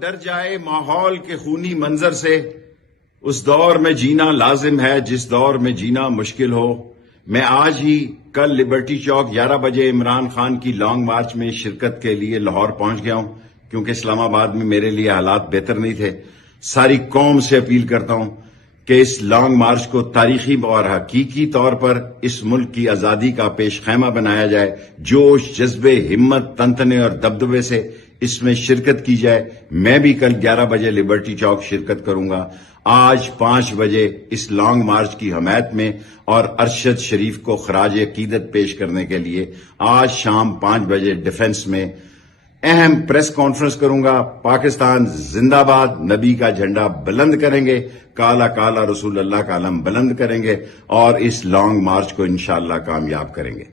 ڈر جائے ماحول کے خونی منظر سے، اس دور میں جینا لازم ہے جس دور میں جینا مشکل ہو۔ میں آج ہی کل لبرٹی چوک 11 بجے عمران خان کی لانگ مارچ میں شرکت کے لیے لاہور پہنچ گیا ہوں، کیونکہ اسلام آباد میں میرے لیے حالات بہتر نہیں تھے۔ ساری قوم سے اپیل کرتا ہوں کہ اس لانگ مارچ کو تاریخی اور حقیقی طور پر اس ملک کی آزادی کا پیش خیمہ بنایا جائے۔ جوش، جذبے، ہمت، تنتنے اور دبدبے سے اس میں شرکت کی جائے۔ میں بھی کل 11 بجے لبرٹی چوک شرکت کروں گا۔ آج 5 بجے اس لانگ مارچ کی حمایت میں اور ارشد شریف کو خراج عقیدت پیش کرنے کے لیے آج شام 5 بجے ڈیفنس میں اہم پریس کانفرنس کروں گا۔ پاکستان زندہ باد، نبی کا جھنڈا بلند کریں گے، کالا کالا رسول اللہ کا علم بلند کریں گے اور اس لانگ مارچ کو انشاءاللہ کامیاب کریں گے۔